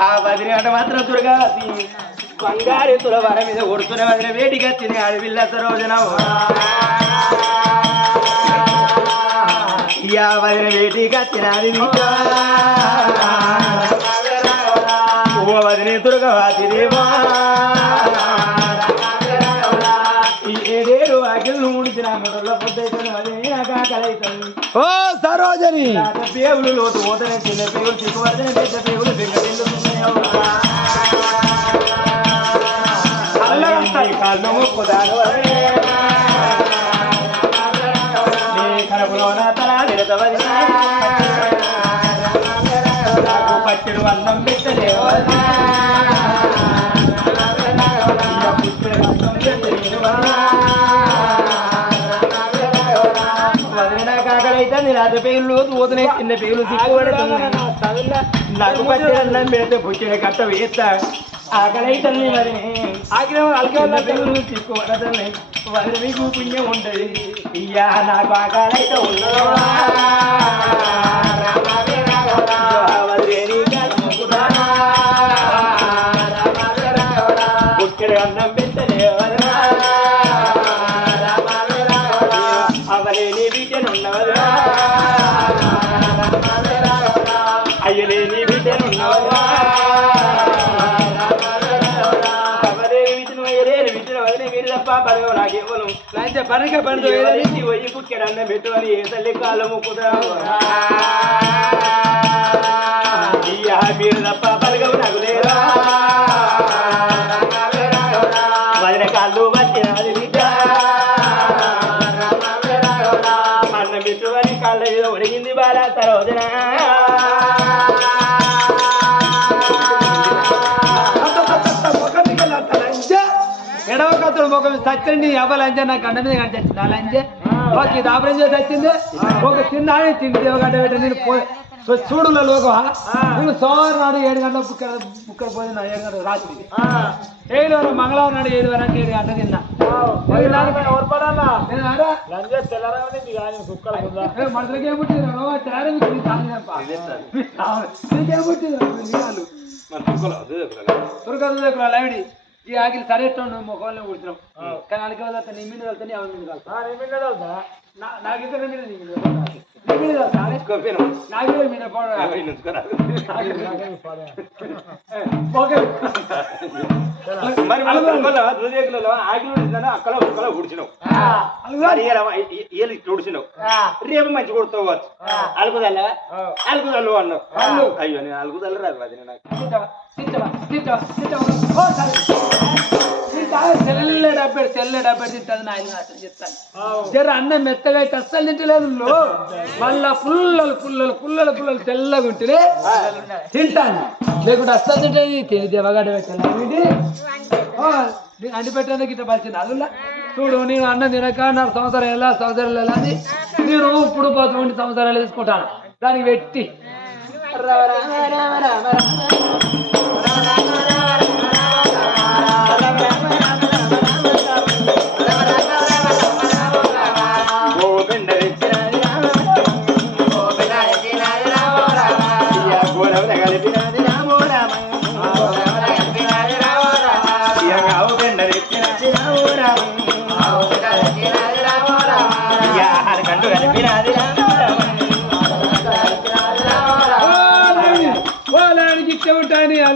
ఆ వదిలి ఆట మాత్రం దుర్గా బంగారు తుల వర మీద కొడుతున్న వదిలి వేడిగా తిని అడవిల్ల రోజున యా వదిన వేడిగా తినాలి ఓ వదిన దుర్గవాతి దేవా. ఈ ఏడేడు వాకిళ్ళు మొదల పొద్దు వదిన నాకు ఓ సరోజని! పేవులు లోతు పోతనే చిన్న పేవులు చిక్కుపడితేనే పెద్ద పేవులు కాళ్ళు మొక్కుదాను నీ తల విడతవది నాకు అన్నం పెట్టలేవు అర్ధ పేగులు పోతున్నాయి చిన్న పేగులు నాకు పచ్చడి అన్నం పెడితే పుట్టిన కట్ట వేస్తా ఆకలైతే మరి చిన్న పేగులు సిక్కుపడుతున్నాయి వదిలి మీకు పుణ్యం ఉంటది ఇయ్యా నాకు ఆకలైతే ఉండదు నాకేవలం పనిక పడుతూ ఎవరికి పోయి కుక్కడన్న అన్నం పెట్టుకొని ఏ తల్లి కాలం మొక్కుదా అయ్యా మీరు తప్ప పలకవు నాకు లేరా వదిన కాళ్ళు ముఖం సత్యండి ఎవరంజే నాకు అండ మీద కనిపించింది అలా అంజే? ఒక ఇది ఆపరేషన్ చేసి వచ్చింది ఒక ఆయన తిండి దేవగడ్డ పెట్టి నేను చూడుల లోక నేను సోమవారం నాడు ఏడు గంటల బుక్క బుక్క పోయిన ఏడు గంటల రాత్రి. ఏడు వరకు మంగళవారం నాడు ఏడు వరకు ఏడు గంటల తిన్నా. మనుషులకి ఏం పుట్టింది రా? ఓ, తేడా. దుర్గదు దగ్గర లైవిడి ఈ ఆకిలి సరేట్టు నువ్వు ముఖంలో కూర్చున్నావు కానీ అడిగి వెళ్తా నీ మీద వెళ్తా నీ అవన్నీ వెళ్తా. నా- మీద నీ మీద మరి ఆకిలో అక్కడ ఉక్కలో ఉడిచినావు ఉడిచినావు రేపు మంచి కొడుతావు కావచ్చు అలుకుదల్ల అలుకుదల్లు అన్నావు అయ్యో నేను అలుకుదల్ల రాదు అది నాకు తెల్ల డబ్బెడు తెల్ల డబ్బెడు తింటుంది నాయన అసలు చెప్తాను. జర అన్నం మెత్తగా అయితే అస్సలు తింటలేదు. మళ్ళా పుల్లలు పుల్లలు పుల్లలు పుల్లలు తెల్లగా ఉంటేనే తింటాను. లేకుంటే అస్సలు తింటది తిని దేవగడ్డ పెట్టాను. అండి పెట్టడానికి ఇట్లా పలిచింది అదుల్లా చూడు నేను అన్నం తినక నాకు సంవత్సరం ఎలా సంవత్సరాలు ఎలా అని నేను ఇప్పుడు పదకొండు సంవత్సరాలు తీసుకుంటాను. దానికి పెట్టి గోవింద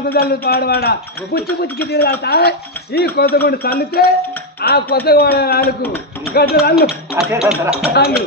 ఉంటాయని అలుకుదల్లు పాడవాడ పుచ్చి పుచ్చికి తిరుగుతా ఈ కొత్తగొండ చల్లితే ఆ కొత్తగోడ నాలుగు గడ్డలు అల్లు అల్లు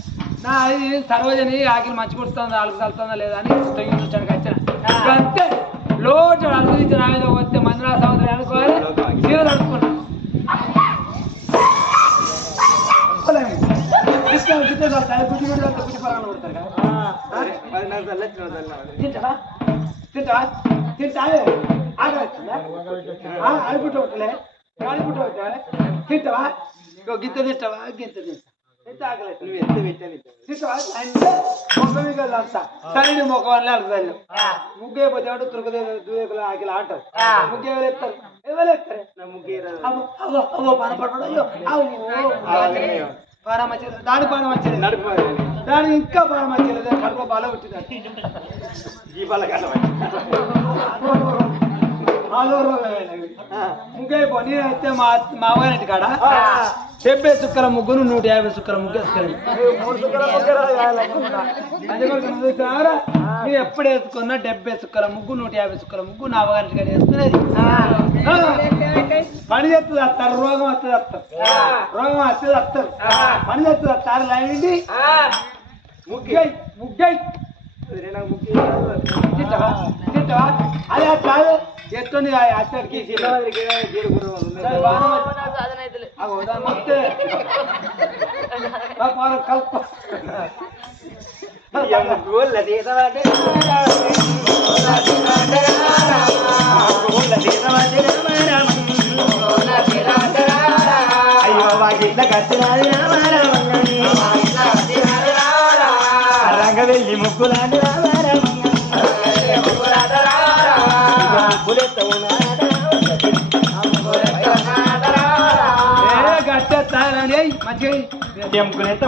నా అది సర్వజని ఆకిలి మంచి కొడుతుందా అలుగు తలుతుందా లేదా అని తొంగి చూసానికి వచ్చిన అంతే లోటు అలుగు ఇచ్చి నా మీద వస్తే మందిరా సముద్రం అనుకోవాలి జీవన అనుకున్నా తింటావా? తింటావా? తింటావే? ఆట అడుగుంటా తింటావా? గింత తింటావా? నువ్వు ఎంత పెట్టాను కదా అంతా సరైన ముఖం అని అడుగుతాను ముగ్గే పోతేవాడు తురుకుదే దూకులు ఆకిలా అంటారు ముగ్గే వెళ్ళేస్తారు ఎవరేస్తారు అవో అవో పనపడడు అయ్యో అవు పానం దాని పానం వచ్చేది దాని ఇంకా పానం వచ్చేది కడుపు బాగా వచ్చింది ఈ బాగా ముగ్గు అయిపో నేనైతే మా మామగారింటి కాడ డెబ్బై సుక్కల ముగ్గును నూట యాభై సుక్కల ముగ్గు వేసుకొని మీరు ఎప్పుడు వేసుకున్నా డెబ్బై సుక్కల ముగ్గు నూట యాభై సుక్కల ముగ్గు నా అవగారింటి కాడ వేసుకునేది. పని చేస్తుంది వస్తారు రోగం వస్తుంది వస్తారు రోగం వస్తుంది వస్తారు పని చేస్తుంది వస్తారు లైండి ముగ్గై ముగ్గై. అదే కాదు ಎಷ್ಟೊಂದು ಅಷ್ಟಕ್ಕೆ ಶಿಲಾವದ್ರಿ ಕೇಳಿ ಜೀರುಗುರು ಮತ್ತೆ ಪಾರ ಕಲ್ಪ రంగవెల్లి ముగ్గులాంటి ఎంపుకునేత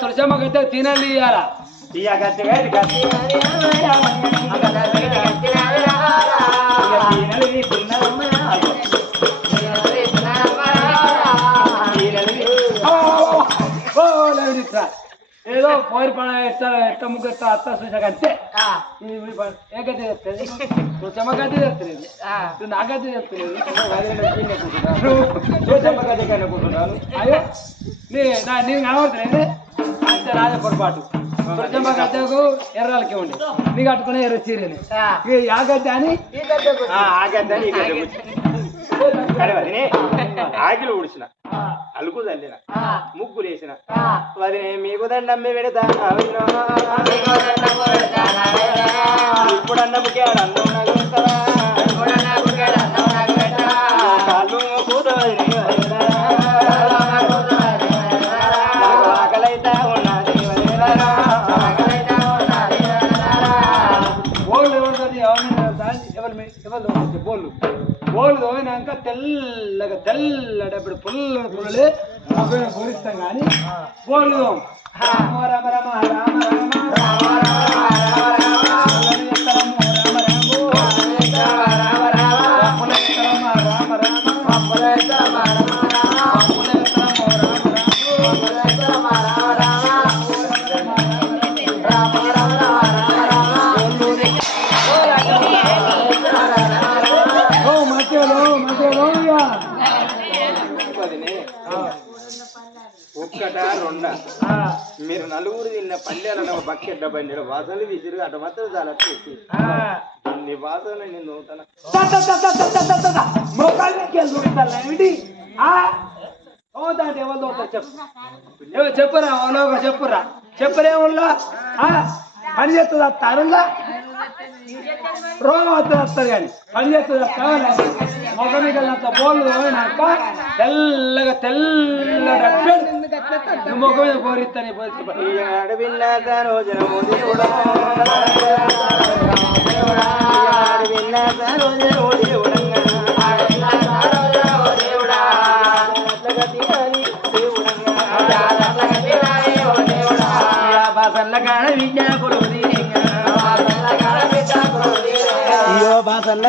తులసమ్మకైతే తినాలి ఇవ్వాలా ఏదో పోయి పడ ఎట్టాలి ఎట్ట ముగ్గు ఎట్ట అత్త చూసాక అంతే ఏ గతి చెప్తుంది నువ్వు చెమగతి చెప్తలేదు నువ్వు నా గతి చెప్తలేదు నువ్వు చెమగతి కనుకుంటున్నాను అయ్యో నీ నేను కనబడుతున్నాయి అంతే రాజ పొరపాటు. గద్దకు ఎర్రాలకి ఉండి. కట్టుకునే ఎర్ర చీరని. ఆ. గద్దె అని? ఆకిలు ఊడిచిన. అలుకు చల్లిన ముగ్గులు వేసిన. వదినే మీకు దండమ్మి పెడతా. ఇప్పుడు అన్న తెల్లడప్పుడు పుల్ల పుల్లలే కానీ బోళ్ళు రామ రామ రామ రామ రామ రామ రామ రామ రామ రామ రామ పల్లెల ఒక డెబ్బై డబ్బై వాసనలు విసిరి అటు మాత్రం చాలా చూసి. నీ వాసన నిన్ను చెప్పు. చెప్పురా? ఒక చెప్పురా? చెప్పరేముళ్ళా పని చేస్తుంది అత్త రోగం వస్తుంది వస్తుంది కానీ పని చేస్తుంది అత్త మీద బోళ్ళు తెల్లగా తెల్లగా ముఖం మీద పోరిస్తానే పోరి అడవిల్లాక రోజున దేవుడా అడవిల్లాక రోజున దేవుడా బాసన్న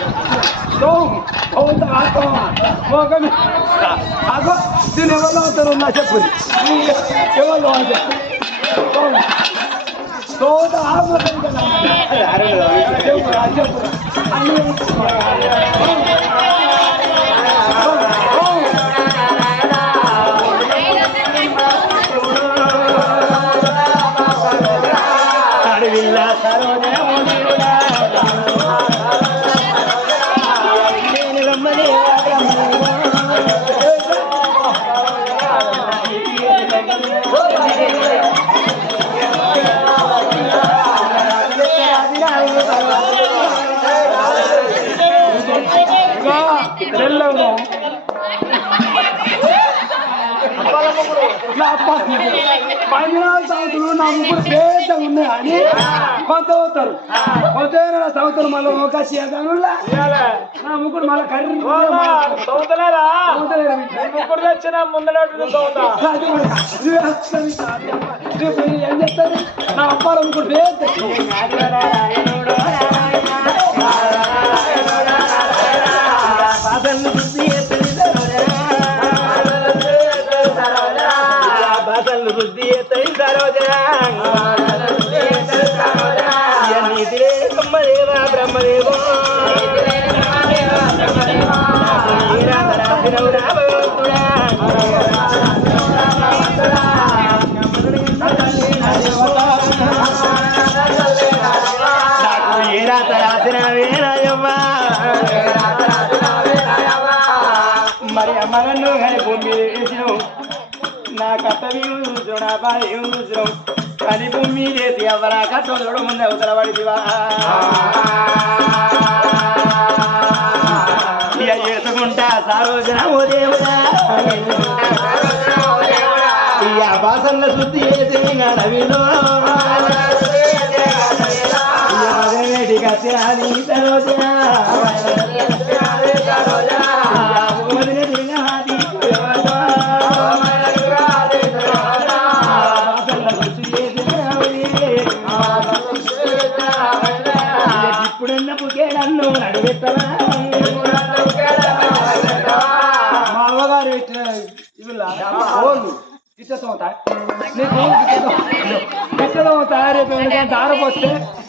అగో, దీన్ని ఎవరు చదువుతారు నా చెప్పు ఎవరు చదువుతారు? చదువు. చదువుతా, ఆడుకోతాం కదా. చెప్పురా, చెప్పురా. అన్ని పదినాలుగు సంవత్సరాలు నా ముగ్గురు పేద ఉన్నాయి అని కొంత అవుతారు. కొంత సంవత్సరం మళ్ళీ ఒక చేతనులా నా ముగ్గురు మళ్ళీ కర్రీ ముగ్గురు తెచ్చిన ముందర ఏం చేస్తారు నా అప్పాల ముగ్గురు పేద అమ్మలను కానీ భూమి వేసినావు నా కర్తవ్యం చూసిన నా బావి చూసినావు భూమి చేసి ఎవరా కట్టోడు ముందు అవతల పడిదివా ఇక చేసుకుంటా సారోజన ఓ దేవుడా ఇక బాసన్న శుద్ధి చేసి నడవిలో సరోజన దారపోతే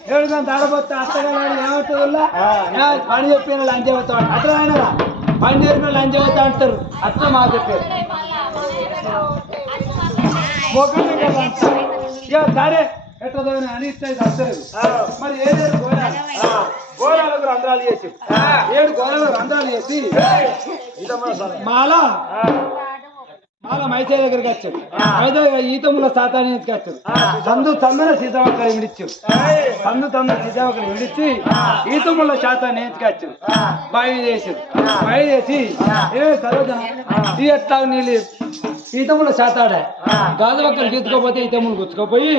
ఎవరికైనా దారపోతే అత్తగారు ఏమవుతుందా పని చెప్పిన లంచ్ అవుతాడు అట్లా ఆయన పని నేర్పిన లంచ్ అవుతా అంటారు. అట్లా మాకు చెప్పారు. ఇక సరే. ఎట్లా అని ఇస్తే వస్తలేదు. మరి ఏదేది గోళాలు గోళాలకు రంధ్రాలు చేసి. ఏడు గోళాలకు రంధ్రాలు చేసి. మాల? మాల మైసే దగ్గరికి వచ్చాడు. అయితే ఈతముల సాతాన్ని ఎత్తుకొచ్చాడు సందు తమ్మిన సీతావక్కలు విడిచాడు. సందు తమ్మిన సీతావక్కలు విడిచి ఈతముల శాతాన్ని ఎత్తుకొచ్చాడు బావి చేసాడు బావి చేసి ఏ సరోజన ఈ ఎట్లా నీళ్ళు? ఈతముల శాతాడే గాజువక్కలు తీసుకపోతే ఈతములు గుచ్చుకోపోయి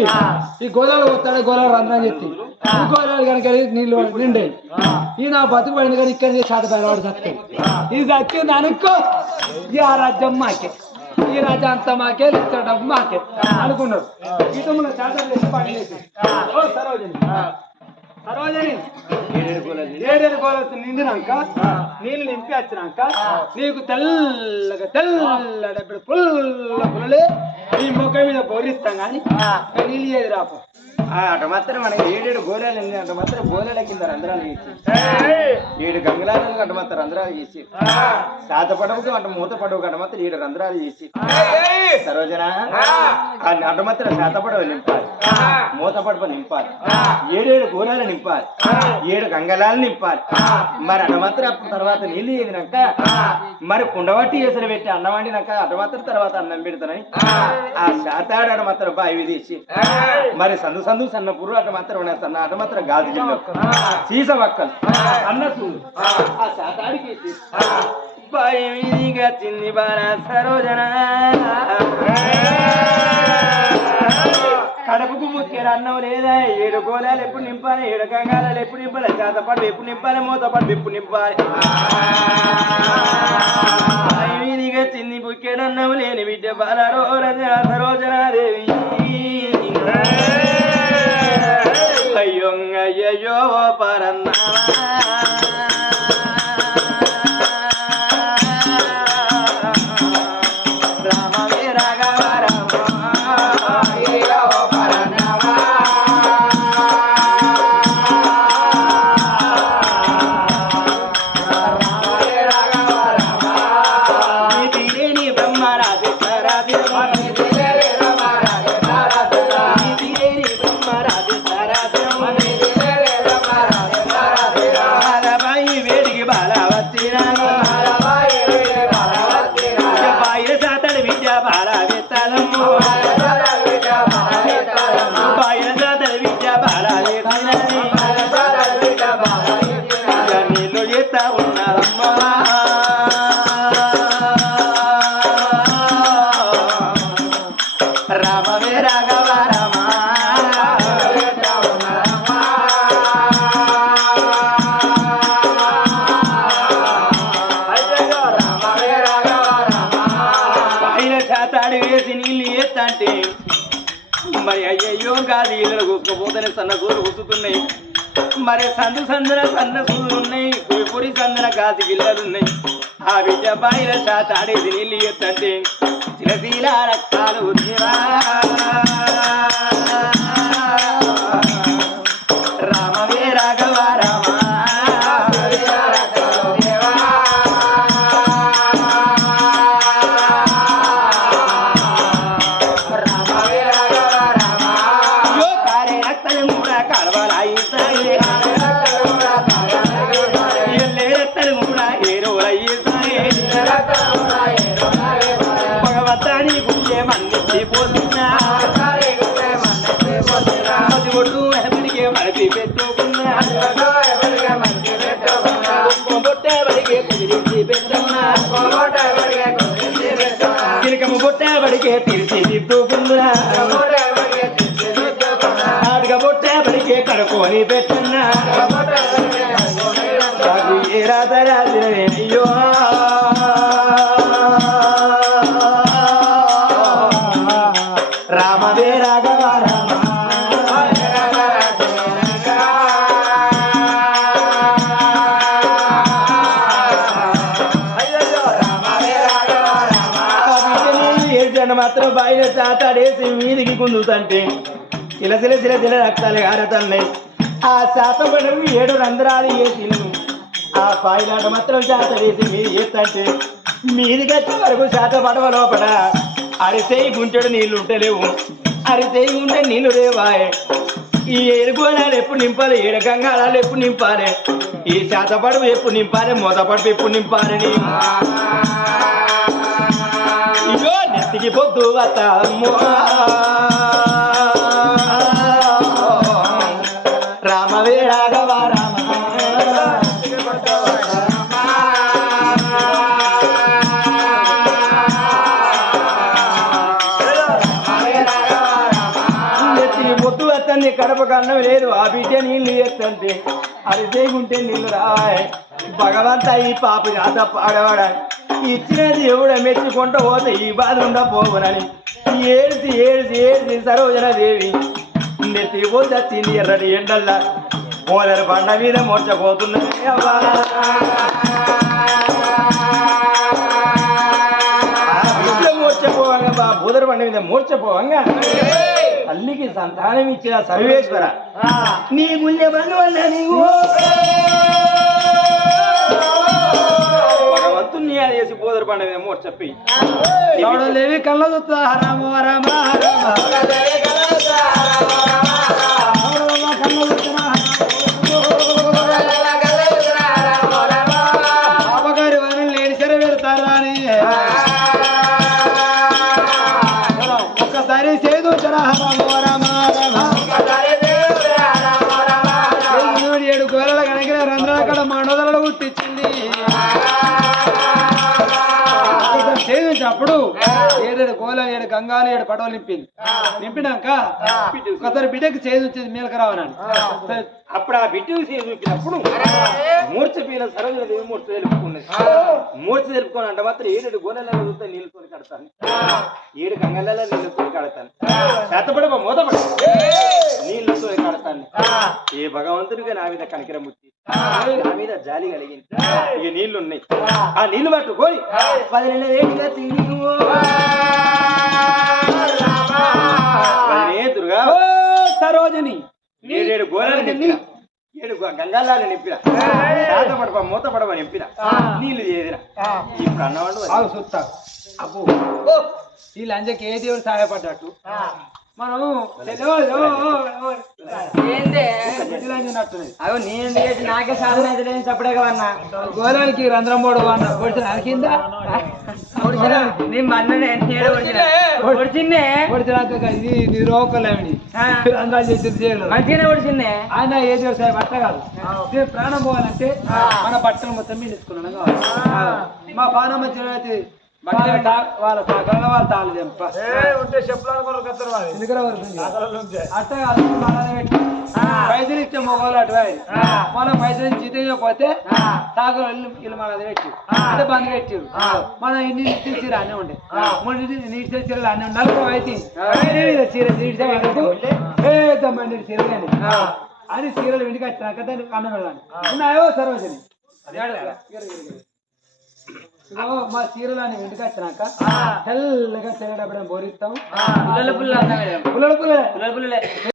ఈ గోదావరి వస్తాడే గోదావరి రంధ్రం చెత్తి ఈ గోదావరి కనుక నీళ్ళు నిండే ఈ నా బతుకు పడింది కానీ ఇక్కడ శాత పైన వాడు చస్తాడు ఇది చచ్చింది అనుకో ఈ ఆ రాజ్యం మాకే. ఈ అంతా మాకే ఇచ్చే డబ్బు మాకే. అనుకున్నారు. ఈతముల శాతం చేసి. పని చేసి సరోజని. సరోజని. నిండినాక నీళ్ళు నింపి వచ్చినాక నీకు తెల్లగా తెల్లడప్పుడు పుల్ల పుల్లలే. నీ ముఖం మీద బోరిస్తాం కానీ నీళ్ళు ఏది రాపు? అటు మాత్రం మనకి ఏడేడు గోళాలు ఉంది అటు మాత్రం గోళాల కింద రంధ్రాలు చేసి ఏడు గంగళాలు అటు మాత్రం రంధ్రాలు చేసి సాత పడవకు అటు మూత పడవకు అటు మాత్రం ఏడు రంధ్రాలు చేసి సరోజన ఆ! నటమత్ర శాతపడవ నింపాలి. మూతపడవ నింపాలి. ఏడేడు కూరలు నింపాలి. ఏడు గంగలాలు నింపాలి. మరి అన్నమాత్ర అప్పుడు తర్వాత నీళ్ళు ఎదినాక మరి కుండవట్టి వేసలు పెట్టి అన్నం వండినాక అన్నమాత్ర తర్వాత అన్నం పెడతానని ఆ! శాతాడు అన్నమాత్ర బావి తీసి మరి సందు సందు సన్న పుర్రు అటు మాత్రం ఉన్నాయి సన్న అటు మాత్రం గాజు గిన్నె. సీస వక్కలు. అన్న చూడు ఆ శాతాడికి చిన్ని బాల సరోజన. కడుపుకు ముక్కేరు అన్నం లేదా? ఏడు గోళాలు ఎప్పుడు నింపాలి? ఏడు కంగాలు ఎప్పుడు నింపాలి? చేతపడి ఎప్పుడు నింపాలి? మూతపడి ఎప్పుడు నింపాలి? బావి మీదిగా చిన్ని బుక్కేడు అన్నం లేని బిడ్డ బాలారో సరోజనాదేవి. అయ్యో అయ్యో పరన్నా సూరు సన్న మరి సందు సందున సన్న సూరున్నాయి పొడి పొడి సందున కాసి గిల్లలున్నాయి ఆ విద్య బాయిల శాతాడేసి నీళ్ళు ఎత్తంటే చిరశీల రక్తాలు ఉద్యమా. దిద్దుకున్నా ఆడుగా బొట్టే కడుకొని పెట్టున్నా అది ఏ మీదికి గుందుతంటే సిల సిల చిల రక్తాలు గారతన్నాయి ఆ శాతం ఏడు రంధ్రాలు వేసి ఆ పాయిలాట మాత్రం చాతడేసి మీరు చేస్తంటే మీది వచ్చే వరకు శాత పడవ లోపల అరిసేయి గుంటెడు నీళ్ళు ఉంటలేవు. అరిసేయి ఉంటే నీళ్ళు రేవాయే ఈ ఏడుకోనాలు ఎప్పుడు నింపాలి? ఏడు గంగాళాలు ఎప్పుడు నింపాలి? ఈ శాత పడవ ఎప్పుడు నింపాలి? మూత ఎప్పుడు నింపాలని ఇగో నెత్తికి పొద్దు వత్తమ్మో. లేదు ఆ బిడ్డ నీళ్ళు ఎత్తంటే అది చేయకుంటే నీళ్ళు రాయ్. భగవంత ఈ పాప జాత పాడవాడా? ఇచ్చినది ఎవడ మెచ్చుకుంటూ పోతే ఈ బాధ ఉండా పోవునని. ఏడ్చి ఏడ్చి ఏడ్చి సరోజన దేవి నెత్తి పోతే వచ్చింది ఎర్రటి ఎండల్లా పోలేరు పండ మీద మోర్చపోతున్నది అవ్వా. ఆ బా బూదర పండ మీద మోర్చపోవంగా తల్లికి సంతానం ఇచ్చిన సర్వేశ్వర. నీ గుండె బంధు వల్ల నీవు భగవంతుని పోదరు పండవేమో చెప్పి. లేవి కళ్ళ చూస్తా. రామ రామ రామ. బాబగారి ఏడు గంగాలు ఏడు పడవలు నింపింది. నింపినాక ఒకసారి బిడ్డకి చేదు వచ్చేది మేలకు రావనాన్ని అప్పుడు ఆ బిడ్డ చేసి చూపినప్పుడు మూర్ఛ పీల సరోజదేవి మూర్ఛ తెలుపుకున్నది. మూర్ఛ తెలుపుకొని అంటే మాత్రం ఏడు గోనెలలో చూస్తే నీళ్ళతో కడతాను. ఏడు గంగలలో నీళ్ళతో కడతాను. చేతపడబ మూతపడ నీళ్ళతో కడతాను. ఏ భగవంతుడిగా నా మీద కనికరముచ్చి నా మీద జాలి కలిగింది. ఇక నీళ్ళు ఉన్నాయి ఆ నీళ్ళు పట్టుకొని పదిహేను ఏళ్ళుగా తిరిగి సరోజని. ఏడేడు గోళాలు నింపిన ఏడు గంగాలాలు నింపిన పడప మూత పడవ నింపిన నీళ్ళు చేదిన ఇప్పుడు చూస్తా అబ్బో. ఈ లంజకి ఏ దేవుడు సహాయపడ్డట్టు మనం అవి నేను చేసి నాకే సాధన అయితే నేను చెప్పడే కదన్నా. గోళానికి రంధ్రం పోడు అన్న. కింద ఇది ఇది రోకలేమిడి రంధ్రాలు చేసేది చేయలేదు మంచిగానే ఒడిచిందే ఆయన ఏ కాదు. ప్రాణం పోవాలంటే మన బట్టలు మొత్తం మా వాళ్ళ వాళ్ళ వాళ్ళ ఉంటే కాదు పెట్టి. పైసలు ఇస్తే మొగోళ్ళు అటు పోయి. మనం పైసలు జీతం పోతే తాగులు ఇల్లు మనది పెట్టి. అంటే బంద్ పెట్టిరు. మనం ఇన్ని ఇచ్చిన చీర అన్నీ ఉండే. మూడు నీటి చీరలు అన్నీ ఉండాలి అయితే. చీర నీటి పెద్దమ్మండి చీరలు అని అది చీరలు ఇంటికి వచ్చినాక దాన్ని అన్నం వెళ్ళాలి ఉన్నాయో సరోజని? ఇదిగో మా చీరలు అని ఇంటికి వచ్చినాక తెల్లగా చెరగడపడం బోరిస్తాం. పుల్లల పుల్ల పుల్లలు పుల్లలే. పుల్లల పుల్లలే.